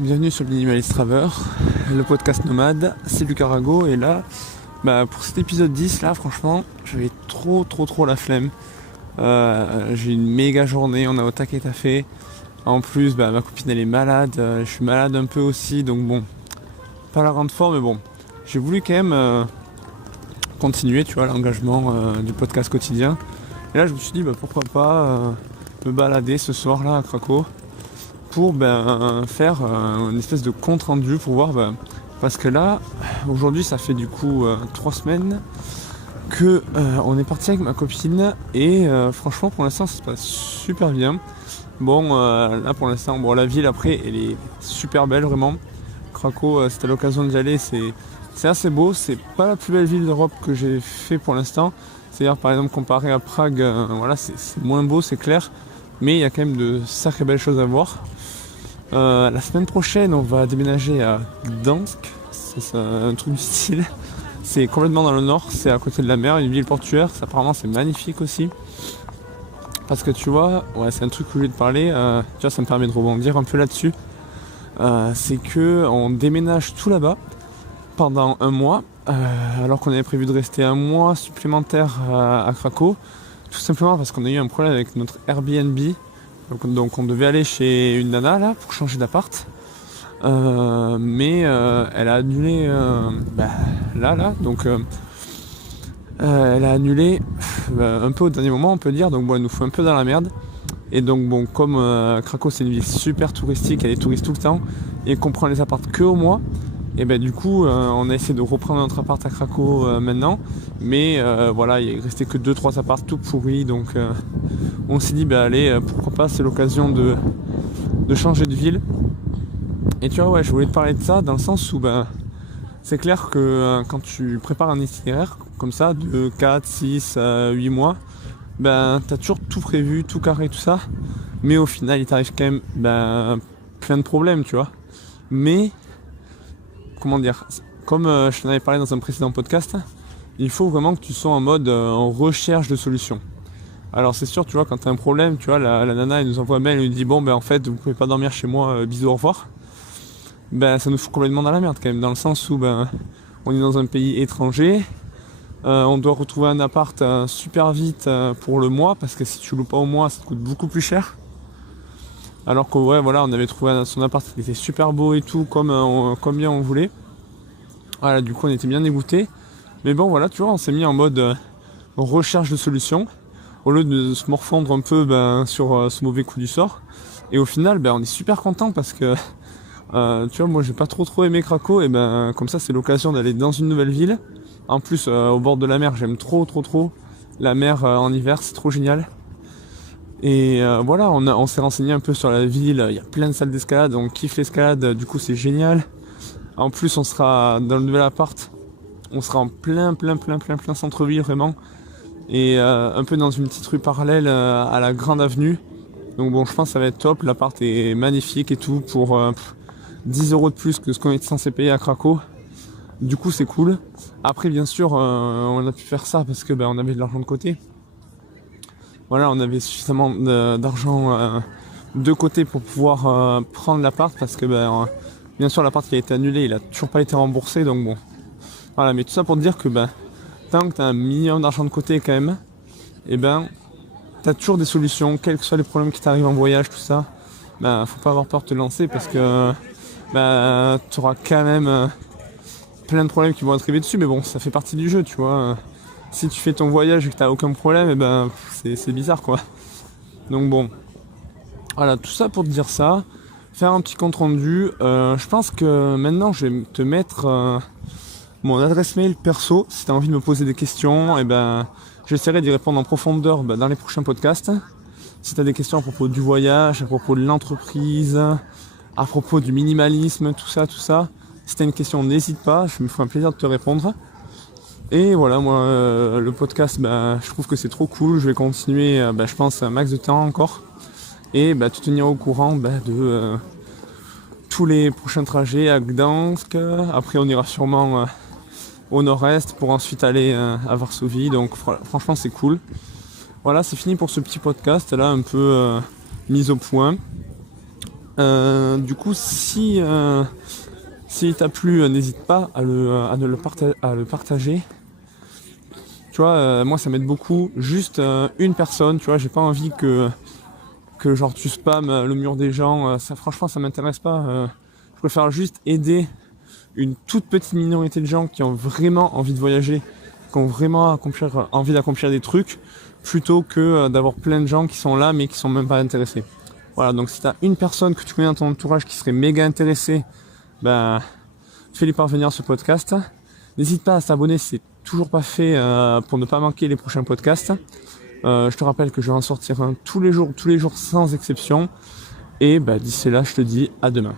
Bienvenue sur le Minimalist Traver, le podcast nomade, c'est Lucas Rago et là, pour cet épisode 10 là, franchement, j'avais trop la flemme. J'ai une méga journée, on a au taquet taffé. En plus, ma copine elle est malade, je suis malade un peu aussi, donc bon, pas la grande forme, mais bon, j'ai voulu quand même continuer, tu vois, l'engagement du podcast quotidien. Et là, je me suis dit, pourquoi pas me balader ce soir là à Craco pour faire une espèce de compte rendu pour voir, parce que là, aujourd'hui, ça fait du coup 3 semaines que on est parti avec ma copine et franchement, pour l'instant, ça se passe super bien. Bon, là pour l'instant, la ville après, elle est super belle vraiment. Craco, c'était l'occasion d'y aller, c'est assez beau. C'est pas la plus belle ville d'Europe que j'ai fait pour l'instant. C'est-à-dire, par exemple, comparé à Prague, c'est moins beau, c'est clair, mais il y a quand même de sacrées belles choses à voir. La semaine prochaine, on va déménager à Gdansk, c'est un truc du style. C'est complètement dans le nord, c'est à côté de la mer, une ville portuaire. Apparemment, c'est magnifique aussi. Parce que tu vois, c'est un truc que je voulais te parler. Tu vois, ça me permet de rebondir un peu là-dessus. C'est que on déménage tout là-bas pendant un mois, alors qu'on avait prévu de rester un mois supplémentaire à Craco, tout simplement parce qu'on a eu un problème avec notre Airbnb. Donc on devait aller chez une nana là pour changer d'appart, mais elle a annulé donc elle a annulé un peu au dernier moment, on peut dire. Donc elle nous fout un peu dans la merde. Et donc comme Craco c'est une ville super touristique, elle est touriste tout le temps et qu'on prend les apparts que au mois, et du coup on a essayé de reprendre notre appart à Craco maintenant, mais il restait que 2-3 apparts tout pourris, donc on s'est dit allez, pourquoi pas, c'est l'occasion de changer de ville. Et tu vois, je voulais te parler de ça dans le sens où c'est clair que quand tu prépares un itinéraire comme ça de 4, 6, 8 mois, t'as toujours tout prévu, tout carré, tout ça, mais au final il t'arrive quand même plein de problèmes, tu vois. Mais comment dire, comme je t'en avais parlé dans un précédent podcast, il faut vraiment que tu sois en mode en recherche de solutions. Alors c'est sûr, tu vois, quand t'as un problème, tu vois, la nana elle nous envoie un mail, elle nous dit en fait vous pouvez pas dormir chez moi, bisous, au revoir. Ça nous fout complètement dans la merde quand même, dans le sens où on est dans un pays étranger, on doit retrouver un appart super vite pour le mois, parce que si tu loues pas au mois ça te coûte beaucoup plus cher. Alors que on avait trouvé son appart qui était super beau et tout, comme bien on voulait. Voilà, du coup on était bien dégoûtés. Mais tu vois, on s'est mis en mode recherche de solutions, au lieu de se morfondre un peu sur ce mauvais coup du sort. Et au final, on est super content parce que tu vois, moi j'ai pas trop aimé Craco, et comme ça c'est l'occasion d'aller dans une nouvelle ville. En plus au bord de la mer, j'aime trop la mer en hiver, c'est trop génial. Et on s'est renseigné un peu sur la ville, il y a plein de salles d'escalade, on kiffe l'escalade, du coup c'est génial. En plus on sera dans le nouvel appart, on sera en plein centre-ville vraiment. Et un peu dans une petite rue parallèle à la grande avenue. Donc je pense que ça va être top, l'appart est magnifique et tout, pour 10 € de plus que ce qu'on était censé payer à Craco. Du coup c'est cool. Après bien sûr on a pu faire ça parce que on avait de l'argent de côté. Voilà, on avait suffisamment d'argent de côté pour pouvoir prendre l'appart, parce que bien sûr l'appart qui a été annulé, il a toujours pas été remboursé, donc bon. Voilà, mais tout ça pour dire que tant que t'as un minimum d'argent de côté quand même, t'as toujours des solutions, quels que soient les problèmes qui t'arrivent en voyage, tout ça. Faut pas avoir peur de te lancer, parce que t'auras quand même plein de problèmes qui vont arriver dessus, mais bon, ça fait partie du jeu, tu vois. Si tu fais ton voyage et que t'as aucun problème, c'est bizarre, quoi. Donc bon, voilà, tout ça pour te dire ça, faire un petit compte rendu. Je pense que maintenant je vais te mettre mon adresse mail perso. Si t'as envie de me poser des questions, j'essaierai d'y répondre en profondeur dans les prochains podcasts. Si t'as des questions à propos du voyage, à propos de l'entreprise, à propos du minimalisme, tout ça, si t'as une question, n'hésite pas, je me ferai un plaisir de te répondre. Et voilà, moi le podcast, je trouve que c'est trop cool. Je vais continuer, je pense, un max de temps encore, et te tenir au courant de tous les prochains trajets à Gdansk. Après on ira sûrement au nord-est pour ensuite aller à Varsovie. Donc franchement c'est cool. Voilà, c'est fini pour ce petit podcast là, un peu mise au point. Du coup, si t'a plu, n'hésite pas à le partager. Tu vois, moi ça m'aide beaucoup. Juste une personne, tu vois, j'ai pas envie que genre tu spammes le mur des gens. Ça, franchement, ça m'intéresse pas. Je préfère juste aider une toute petite minorité de gens qui ont vraiment envie de voyager, qui ont vraiment envie d'accomplir des trucs, plutôt que d'avoir plein de gens qui sont là mais qui sont même pas intéressés. Voilà, donc si t'as une personne que tu connais dans ton entourage qui serait méga intéressée, ben fais-lui parvenir ce podcast. N'hésite pas à s'abonner si c'est toujours pas fait pour ne pas manquer les prochains podcasts. Je te rappelle que je vais en sortir un tous les jours sans exception. Et d'ici là, je te dis à demain.